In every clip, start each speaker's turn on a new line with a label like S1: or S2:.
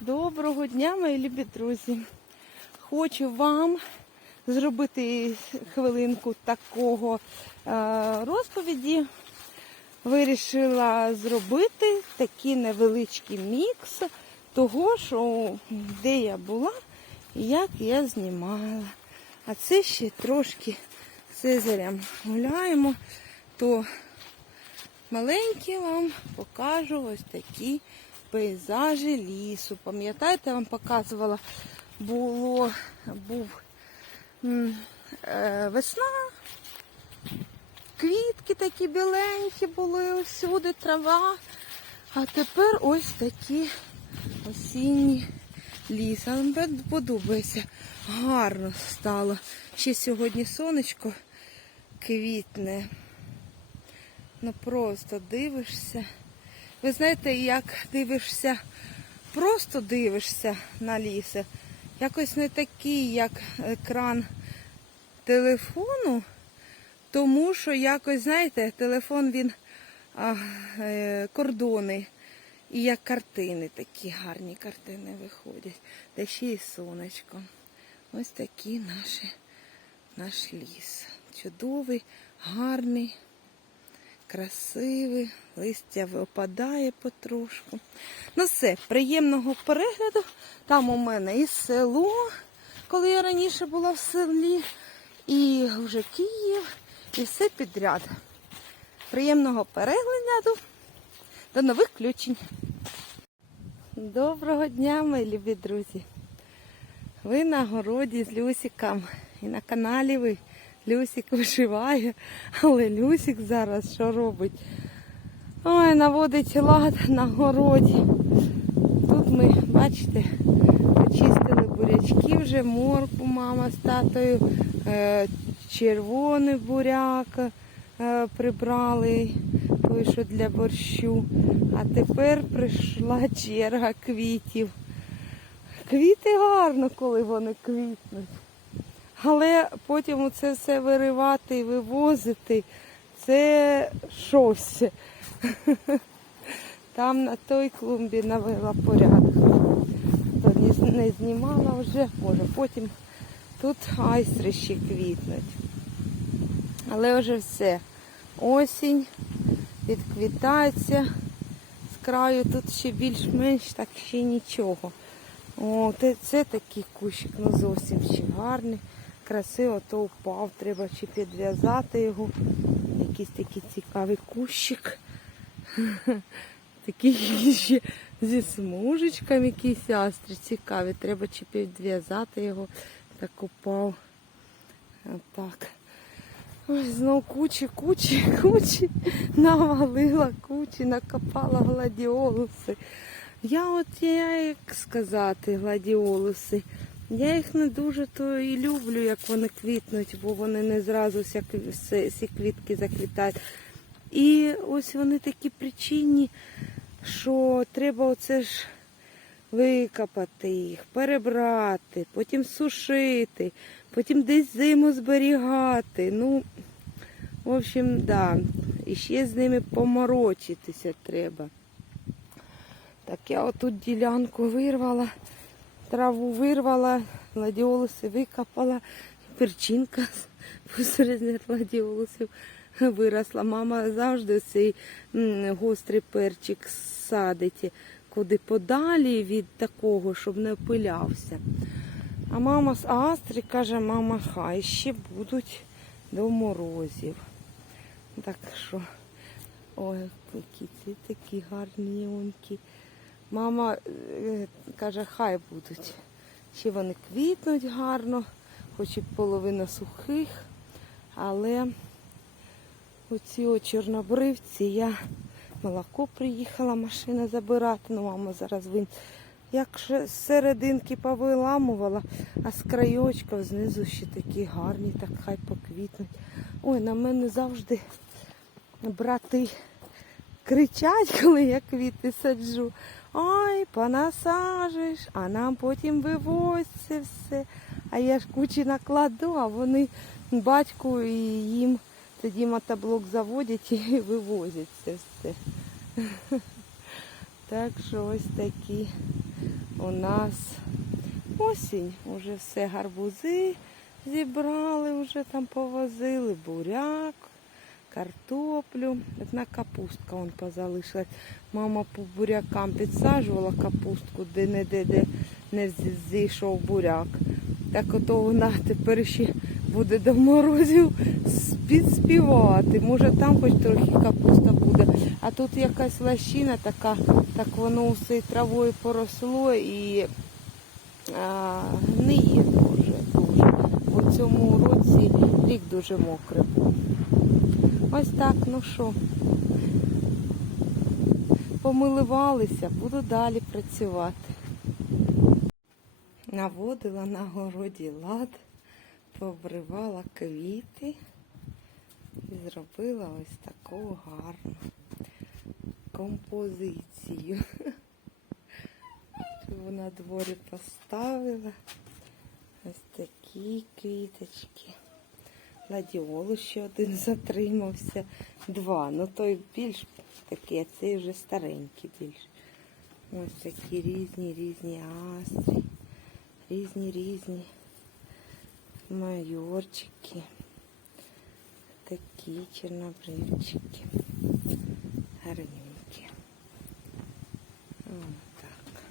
S1: Доброго дня, мої любі друзі. Хочу вам зробити хвилинку такого е, розповіді. Вирішила зробити такий невеличкий мікс того, що де я була і як я знімала. А це ще трошки цезарем гуляємо, то маленькі вам покажу ось такі пейзажі лісу. Пам'ятаєте, я вам показувала, було, був е, весна, квітки такі біленькі були усюди, трава. А тепер ось такі осінні ліс. А мені подобається. Гарно стало. Ще сьогодні сонечко квітне. Ну просто дивишся. Ви знаєте, як дивишся, просто дивишся на ліс. Якось не такий, як екран телефону, тому що якось, знаєте, телефон він а, е, кордони. І як картини, такі гарні картини виходять. Та ще й сонечко. Ось такий наш, наш ліс. Чудовий, гарний красивий, листя опадає потрошку. Ну все, приємного перегляду. Там у мене і село, коли я раніше була в селі, і вже Київ, і все підряд. Приємного перегляду. До нових включень. Доброго дня, мої любі друзі. Ви на городі з Люсиком. І на каналі ви Люсик вишиває, але Люсик зараз що робить? Ой, наводить лад на городі. Тут ми, бачите, почистили бурячки вже, морку мама з татою, е, червоний буряк е, прибрали, той, що для борщу. А тепер прийшла черга квітів. Квіти гарно, коли вони квітнуть. Але потім це все виривати і вивозити, це щось. Там на той клумбі навела порядок. То не- знімала вже, може потім тут айстри квітнуть. Але вже все. Осінь відквітається. З краю тут ще більш-менш так ще нічого. О, це, це такий кущик, ну зовсім ще гарний, красиво, то впав, треба чи підв'язати його. Якийсь такий цікавий кущик. Такий ще зі смужечками якісь астри цікаві. Треба чи підв'язати його. Так упав. Так. Ой, знов кучі, кучі, кучі. Навалила кучі, накопала гладіолуси. Я от я як сказати, гладіолуси. Я їх не дуже то і люблю, як вони квітнуть, бо вони не зразу всі, квітки заквітають. І ось вони такі причинні, що треба оце ж викопати їх, перебрати, потім сушити, потім десь зиму зберігати. Ну, в общем, да. І ще з ними поморочитися треба. Так я отут ділянку вирвала, траву вирвала, гладіолуси викопала, перчинка посеред гладіолусів виросла. Мама завжди цей гострий перчик садить куди подалі від такого, щоб не опилявся. А мама з Астри каже, мама, хай ще будуть до морозів. Так що, ой, які ці такі гарні. Мама е, каже, хай будуть. Ще вони квітнуть гарно, хоч і половина сухих, але оці чорнобривці я молоко приїхала машина забирати, ну мама зараз вин. Як з серединки повиламувала, а з краєчка знизу ще такі гарні, так хай поквітнуть. Ой, на мене завжди брати кричать, коли я квіти саджу. Ой, понасажиш, а нам потім вивозь все. А я ж кучі накладу, а вони батьку і їм тоді мотоблок заводять і вивозять це все. Так що ось такі у нас осінь. Уже все гарбузи зібрали, вже там повозили, буряк, картоплю. Одна капустка вон позалишилась. Мама по бурякам підсаджувала капустку, де не де, де не зійшов буряк. Так ото вона тепер ще буде до морозів підспівати. Може там хоч трохи капуста буде. А тут якась лощина така, так воно все травою поросло і а, гниє дуже, дуже. У цьому році рік дуже мокрий. Ось так, ну що, помиливалися, буду далі працювати. Наводила на городі лад, пообривала квіти і зробила ось таку гарну композицію. Тут на дворі поставила ось такі квіточки. Ладіолу ще один затримався. Два. Ну той більш такий, а цей вже старенький більш. Ось такі різні, різні астри. Різні, різні майорчики. Такі чорнобривчики. Гарненькі. Ось так.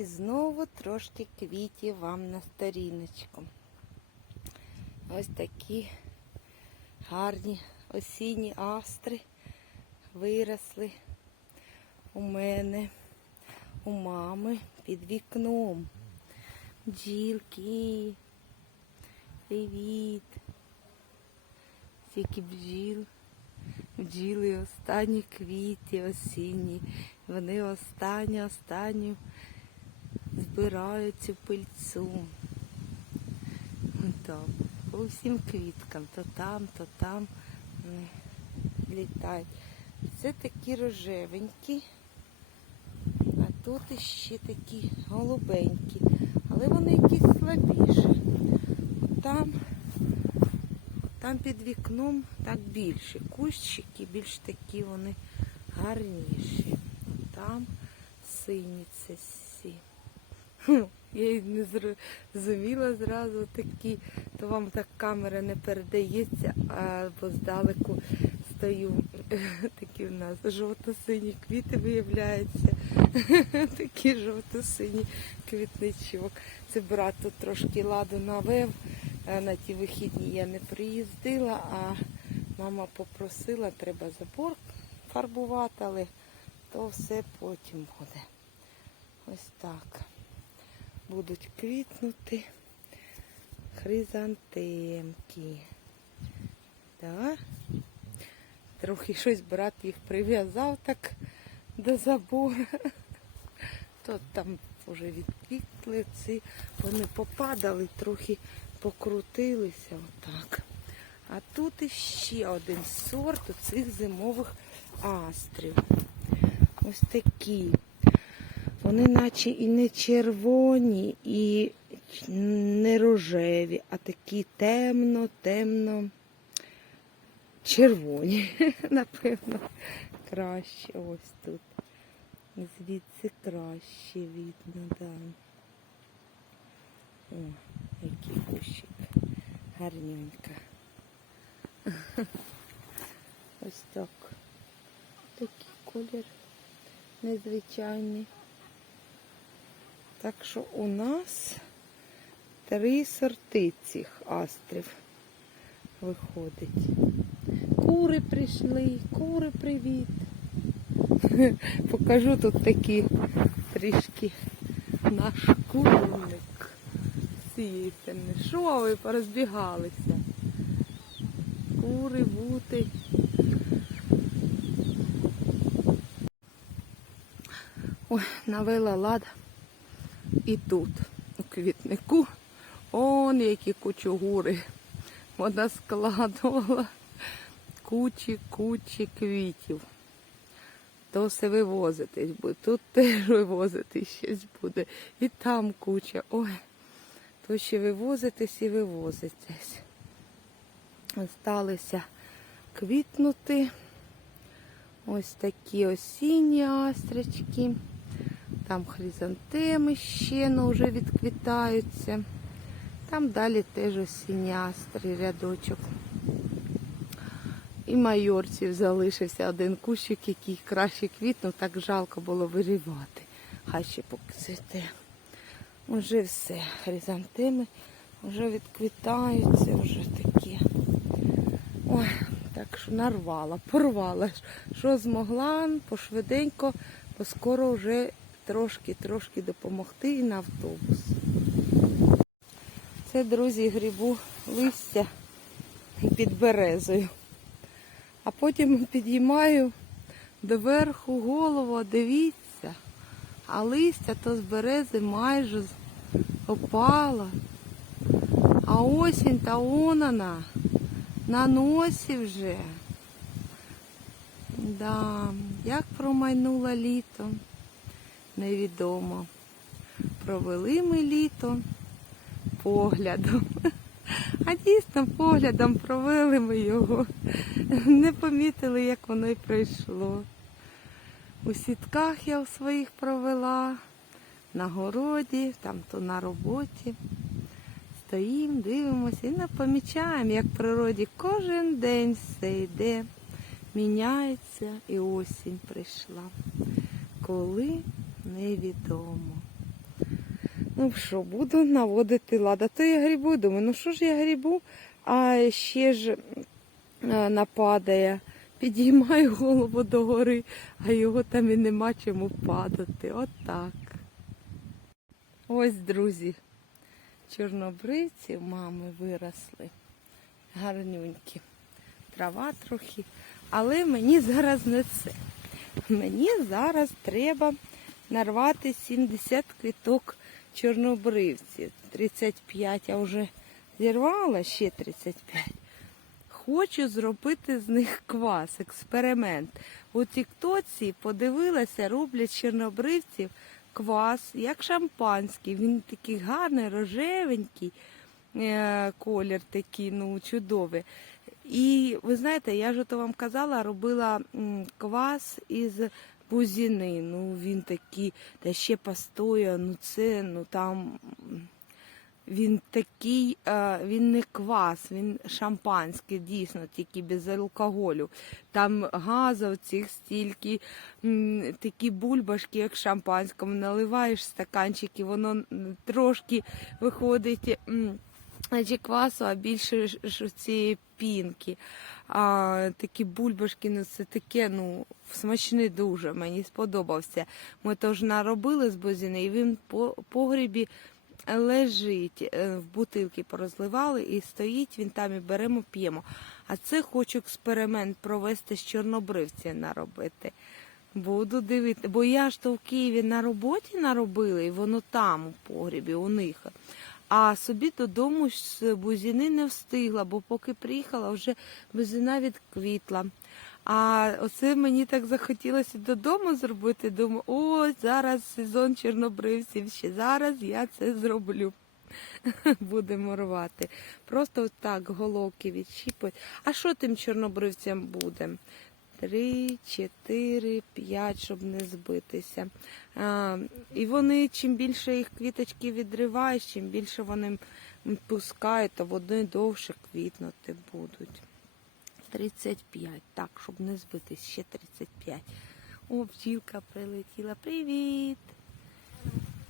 S1: І знову трошки квітів вам на сторіночку. Ось такі гарні осінні астри виросли у мене, у мами під вікном. Бджілки. Привіт. Тільки бджіл. Бджіли останні квіти осінні. Вони останню, останню збирають цю пильцю. Так, по всім квіткам, то там, то там вони літають. Це такі рожевенькі, а тут іще такі голубенькі, але вони якісь слабіші. Там, там під вікном так більше. Кущики більш такі вони гарніші. Там сині Я й не зрозуміла зразу такі, то вам так камера не передається, або здалеку стою. Такі в нас жовто-сині квіти виявляються. Такі жовто-сині квітничок. Це брат тут трошки ладу навев. Е, На ті вихідні я не приїздила, а мама попросила, треба забор фарбувати, але то все потім буде. Ось так. Будуть квітнути хризантемки. Так. Трохи щось брат їх прив'язав так до забору. То там вже відквітли ці, вони попадали, трохи покрутилися отак. А тут іще один сорт цих зимових астрів. Ось такі. Вони наче і не червоні, і не рожеві, а такі темно, темно червоні. Напевно, краще ось тут. Звідси краще видно, да. О, який кущик. Гарненько. Ось так. Такий колір незвичайний. Так що у нас три сорти цих астрів виходить. Кури прийшли, кури привіт. Покажу тут такі трішки наш курник цієї сторони. Що ви порозбігалися? Кури, бути. Ой, навела лад і тут, у квітнику. Он які кучугури. Вона складувала кучі-кучі квітів. То все вивозитись буде. Тут теж вивозити щось буде. І там куча. Ой, то ще вивозитись і вивозитись. Осталися квітнути. Ось такі осінні астрички. Там хризантеми ще ну, вже відквітаються. Там далі теж осінні астри, рядочок. І майорців залишився один кущик, який краще квітнув, так жалко було вирівати. Хай ще поки цвіте. Уже все, хризантеми вже відквітаються, вже такі. Ой, так що нарвала, порвала. Що змогла, пошвиденько, бо скоро вже трошки-трошки допомогти і на автобус. Це, друзі, грибу листя під березою. А потім підіймаю доверху голову, дивіться, а листя то з берези майже опало. А осінь та он вона на носі вже. Да, як промайнуло літо, невідомо. Провели ми літо поглядом. А дійсно поглядом провели ми його. Не помітили, як воно й прийшло. У сітках я у своїх провела, на городі, там то на роботі. Стоїмо, дивимося і не помічаємо, як в природі кожен день все йде, міняється і осінь прийшла. Коли невідомо. Ну що, буду наводити лада. То я грибу, думаю, ну що ж я грибу, а ще ж е, нападає. Підіймаю голову догори, а його там і нема чому падати. Отак. Ось, друзі, чорнобривці в мами виросли. Гарнюнькі. Трава трохи. Але мені зараз не це. Мені зараз треба нарвати 70 квіток чорнобривців. 35 я вже зірвала, ще 35. Хочу зробити з них квас, експеримент. У Тіктоці подивилася, роблять чорнобривців квас, як шампанський. Він такий гарний, рожевенький е, колір такий, ну, чудовий. І ви знаєте, я ж то вам казала, робила квас із бузіни. Ну він такий, та ще постоя, ну це, ну там він такий, е, він не квас, він шампанський, дійсно, тільки без алкоголю. Там газів цих стільки, такі бульбашки, як шампанському, наливаєш стаканчики, воно трошки виходить. Значить, квасу, а більше ж- цієї пінки. А, такі бульбашки, ну це таке, ну, смачний дуже, мені сподобався. Ми теж наробили з бузини, і він по погрібі лежить, е, в бутилки порозливали і стоїть, він там і беремо, п'ємо. А це хочу експеримент провести з чорнобривця наробити. Буду дивити, бо я ж то в Києві на роботі наробила, і воно там у погрібі у них. А собі додому з бузини не встигла, бо поки приїхала, вже бузина відквітла. А оце мені так захотілося додому зробити. Думаю, о, зараз сезон чорнобривців, ще зараз я це зроблю. Будемо рвати. Просто так головки відчіпують. А що тим чорнобривцям буде? Три, чотири, п'ять, щоб не збитися. А, і вони, чим більше їх квіточки відриваєш, чим більше вони пускають, то вони довше квітнути будуть. 35, так, щоб не збитись, ще 35. О, бджілка прилетіла. Привіт!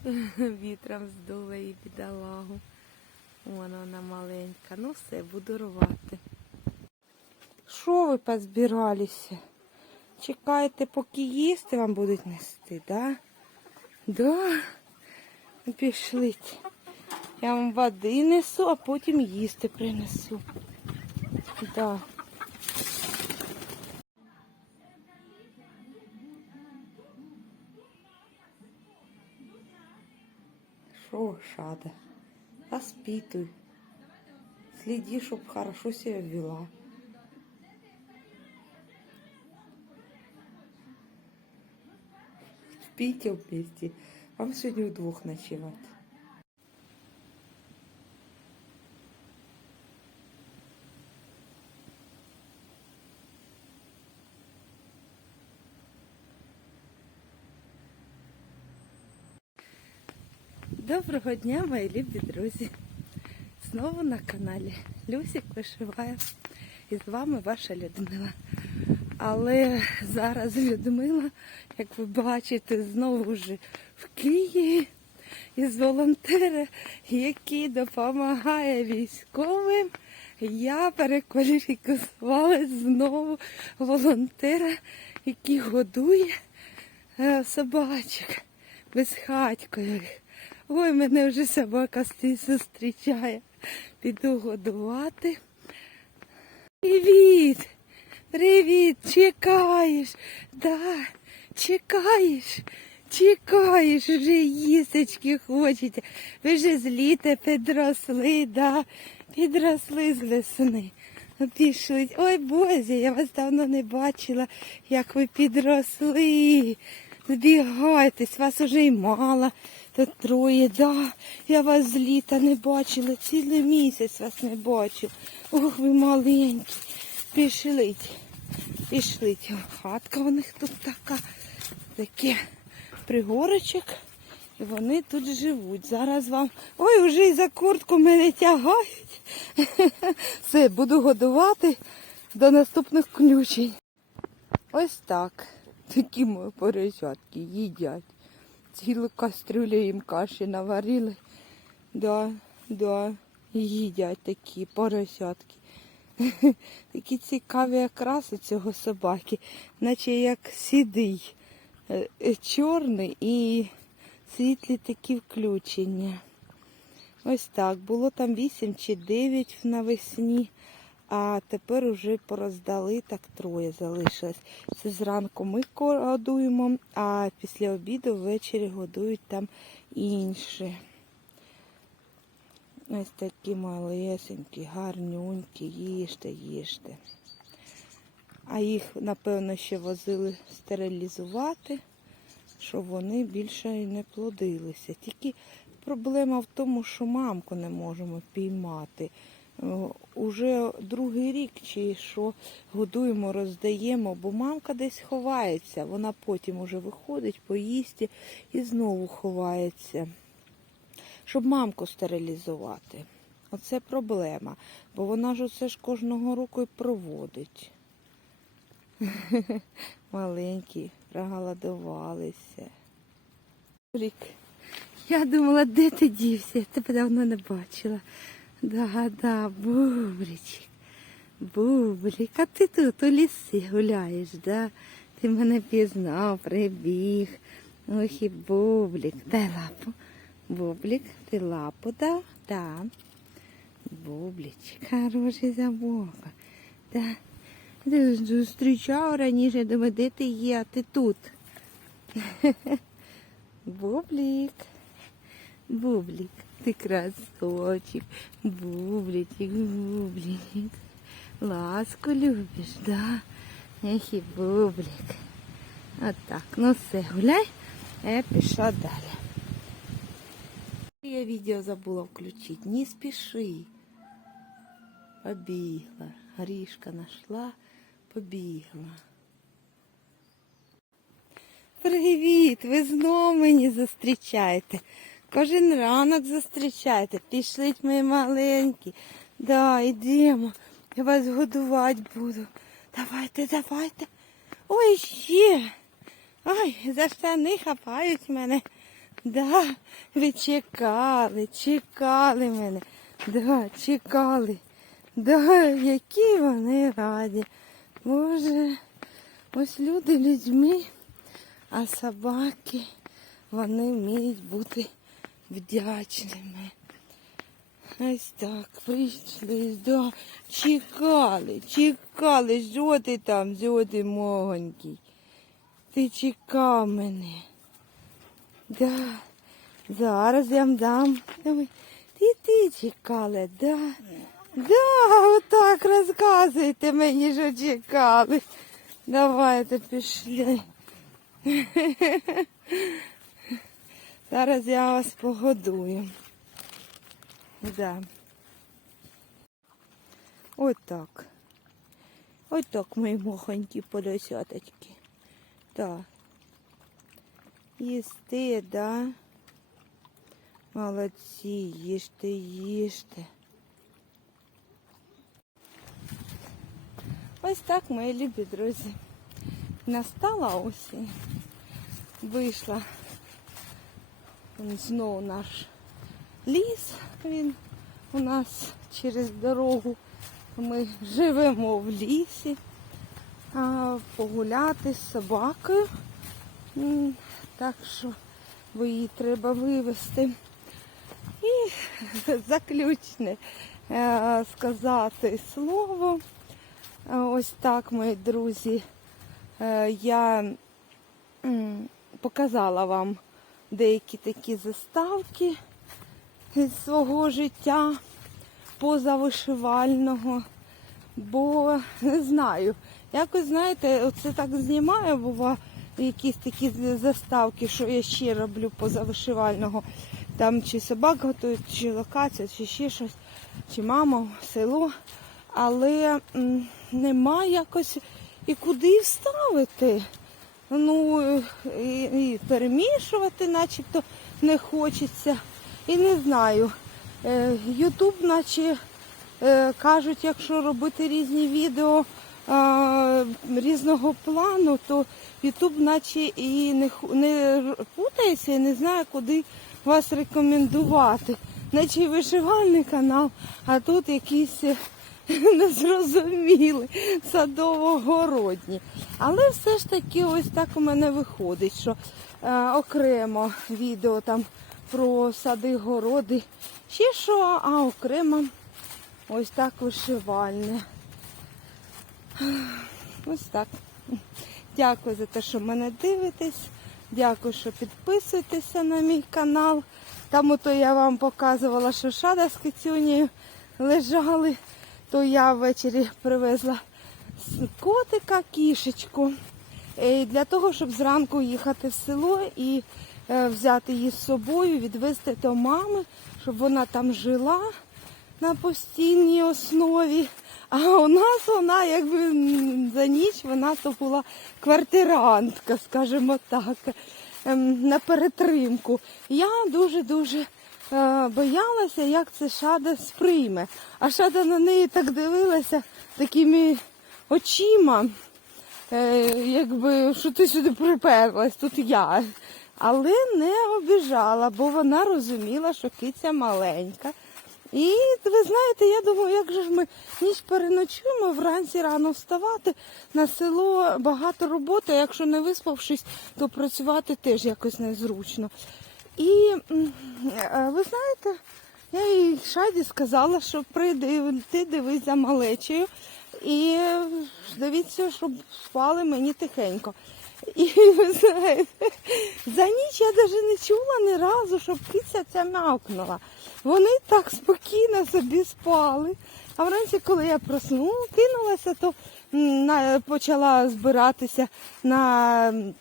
S1: Вітром здула її бідолагу. Вона вона маленька. Ну все, буду рвати. Що ви позбиралися? Чекаєте, поки їсти вам будуть нести, да? Да? Ну, Пішліть. Я вам води несу, а потім їсти принесу. Да. Що, шада? Воспитуй. Следи, чтоб хорошо себя вела. спійте в місті. Вам сьогодні вдвох ночувати. Доброго дня, мої любі друзі! Знову на каналі Люсік вишиває і з вами ваша Людмила. Але зараз Людмила, як ви бачите, знову ж в Києві із волонтера, який допомагає військовим. Я перекваліфікувала знову волонтера, який годує е, собачок безхатькових. Ой, мене вже собака зустрічає. Піду годувати. Привіт! Привіт! Чекаєш? Да, чекаєш, чекаєш, вже їсточки хочете. Ви вже з літа підросли, да, підросли з весни. Ну, Пішли. Ой Боже, я вас давно не бачила, як ви підросли. Збігайтесь, вас уже й мало. Тут троє, да. Я вас з літа не бачила, цілий місяць вас не бачу. Ох, ви маленькі. Пішліть. Пішліть. Хатка у них тут така. Таке пригорочок. І вони тут живуть. Зараз вам. Ой, вже і за куртку мене тягають. Все, буду годувати до наступних включень. Ось так. Такі мої поросятки їдять. Цілу кастрюлю їм каші наварили. Да, да, їдять такі поросятки. Такі цікаві окраси цього собаки, наче як сідий, е, е, чорний і світлі такі включення. Ось так. Було там 8 чи 9 навесні, а тепер уже пороздали, так троє залишилось. Це зранку ми годуємо, а після обіду ввечері годують там інші. Ось такі малесенькі, гарнюнькі, їжте, їжте. А їх, напевно, ще возили стерилізувати, щоб вони більше не плодилися. Тільки проблема в тому, що мамку не можемо піймати. Уже другий рік чи що годуємо, роздаємо, бо мамка десь ховається. Вона потім уже виходить, поїсти і знову ховається щоб мамку стерилізувати. Оце проблема. Бо вона ж оце ж кожного року і проводить. Маленькі, проголодувалися. Рік, я думала, де ти дівся? Я тебе давно не бачила. Да, да, бубличик. Бублик, а ти тут у ліси гуляєш, да? Ти мене пізнав, прибіг. Ох і бублик. Дай лапу. Бублик, ти лапу дав? Да. Бубличик, хороший забока. Да. Ти зустрічав раніше, думаю, де ти є, а ти тут. Бублик. Бублик, ти красочек. Бубличик, бублик. Ласку любиш, да? Ех і бублик. Отак. Ну все, гуляй, я пішла далі. Я відео забула включити. Не спіши. Побігла. Грішка нашла, побігла. Привіт! Ви знову мені зустрічаєте. Кожен ранок зустрічаєте. Пішліть мої маленькі. Да, йдемо. Я вас годувати буду. Давайте, давайте. Ой, ще. Ой, за штани хапають мене. Да, ви чекали, чекали мене. Да, чекали. Да, які вони раді. Боже, ось люди людьми, а собаки, вони вміють бути вдячними. Ось так, прийшли, да, чекали, чекали, що ти там, що могонький. Ти чекав мене. Да. Зараз я вам дам. Давай. Ти ти чекали, да? Да, отак розказуйте мені, що чекали. Давайте пішли. Зараз я вас погодую. Да. Ось так мої мохонькі поросяточки. Так. Їсти, да. Молодці, їжте, їжте. Ось так, мої любі друзі. Настала осінь. Вийшла знову наш ліс. Він у нас через дорогу. Ми живемо в лісі. А, погуляти з собакою. Так що її треба вивезти. І заключне е, сказати слово. Е, Ось так, мої друзі. Е, Я показала вам деякі такі заставки з свого життя позавишивального. Бо не знаю, якось знаєте, оце так знімаю, бува якісь такі заставки, що я ще роблю позавишивального. Там чи собак готують, чи локація, чи ще щось, чи мама, село. Але нема якось і куди вставити. Ну і, і перемішувати начебто не хочеться. І не знаю. Е, Ютуб, наче е, кажуть, якщо робити різні відео е, різного плану, то Ютуб наче і не, не путається і не знає, куди вас рекомендувати. Наче вишивальний канал, а тут якісь е, незрозуміли садово-городні. Але все ж таки ось так у мене виходить, що е, окремо відео там про сади, городи, ще що, а окремо ось так вишивальне. Ось так. Дякую за те, що мене дивитесь. Дякую, що підписуєтеся на мій канал. Там ото я вам показувала, що шада з кицюнею лежали. То я ввечері привезла котика, кішечку. Е, Для того, щоб зранку їхати в село і е, взяти її з собою, відвезти до мами, щоб вона там жила на постійній основі. А у нас вона якби за ніч вона то була квартирантка, скажімо так, ем, на перетримку. Я дуже-дуже е, боялася, як це шада сприйме. А шада на неї так дивилася такими очима, е, якби що ти сюди приперлась, тут я. Але не обіжала, бо вона розуміла, що киця маленька. І ви знаєте, я думаю, як же ж ми ніч переночуємо, вранці рано вставати на село багато роботи. Якщо не виспавшись, то працювати теж якось незручно. І ви знаєте, я їй Шаді сказала, що прийди, ти дивись за малечею і дивіться, щоб спали мені тихенько. І ви знаєте, за ніч я навіть не чула ні разу, щоб киця ця м'явкнула. Вони так спокійно собі спали. А вранці, коли я проснула, кинулася, то почала збиратися на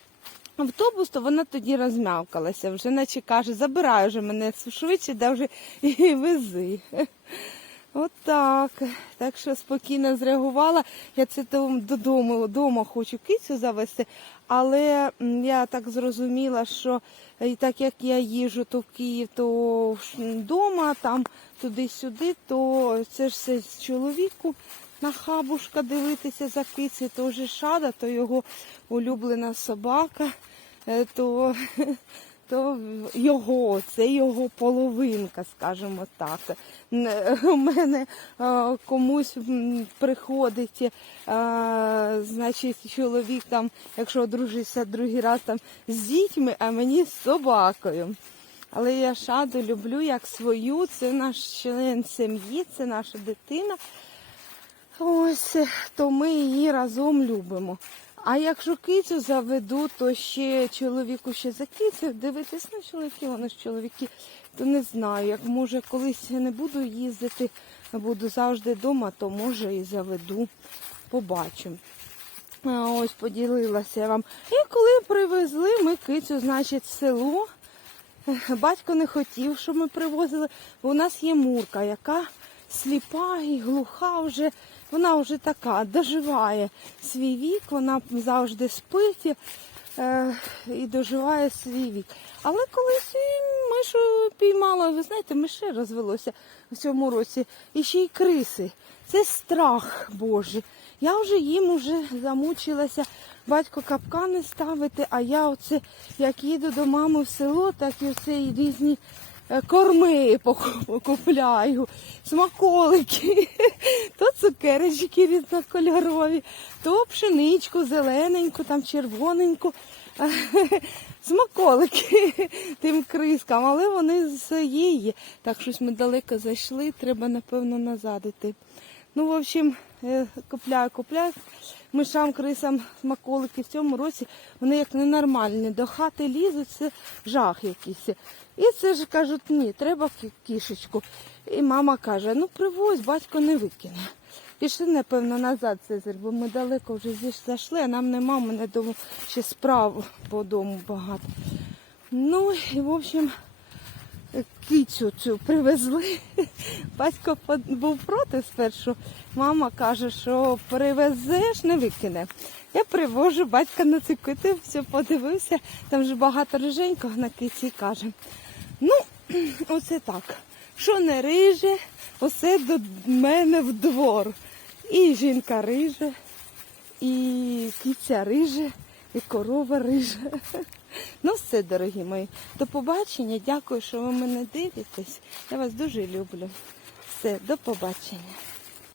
S1: автобус, то вона тоді розм'явкалася. Вже наче каже, забирай вже мене швидше, де вже і вези. От так. Що спокійно зреагувала. Я це дом- додому вдома хочу кицю завести, але я так зрозуміла, що і так як я їжу то в Київ, то вдома, там туди-сюди, то це ж все з чоловіку на хабушка дивитися за кицею, то вже шада, то його улюблена собака, е, то то його, це його половинка, скажімо так. У мене комусь приходить, е, значить, чоловік там, якщо одружився другий раз там з дітьми, а мені з собакою. Але я шаду люблю як свою, це наш член сім'ї, це наша дитина. Ось, то ми її разом любимо. А якщо кицю заведу, то ще чоловіку ще за кицю дивитись на чоловіки, вони ж чоловіки, то не знаю. Як може колись не буду їздити, буду завжди вдома, то може і заведу, побачимо. Ось поділилася я вам. І коли привезли ми кицю, значить, в село. Батько не хотів, щоб ми привозили, у нас є мурка, яка сліпа і глуха вже. Вона вже така доживає свій вік, вона завжди спить е, і доживає свій вік. Але колись і мишу піймала, ви знаєте, мише розвелося в цьому році. І ще й криси. Це страх Божий. Я вже їм уже замучилася батько капкани ставити, а я оце, як їду до мами в село, так і оце різні корми поку- купляю, смаколики, то цукерочки різнокольорові, то пшеничку зелененьку, там червоненьку. Смаколики тим крискам, але вони з її. Так щось ми далеко зайшли, треба, напевно, назад іти. Ну, в общем, е, купляю, купляю мишам, крисам смаколики в цьому році. Вони як ненормальні. До хати лізуть, це жах якийсь. І це ж кажуть, ні, треба кішечку. І мама каже, ну привозь, батько не викине. Пішли, напевно, назад, Цезарь, бо ми далеко вже зайшли, а нам нема, у мене дома ще справ по дому багато. Ну і в общем, кицю цю привезли. Батько був проти спершу. Мама каже, що привезеш, не викине. Я привожу, батько нацикотив, все подивився, там вже багато риженького на киці каже. Ну, оце так. Що не риже, усе до мене в двор. І жінка риже, і киця риже, і корова риже. Ну все, дорогі мої. До побачення. Дякую, що ви мене дивитесь. Я вас дуже люблю. Все, до побачення.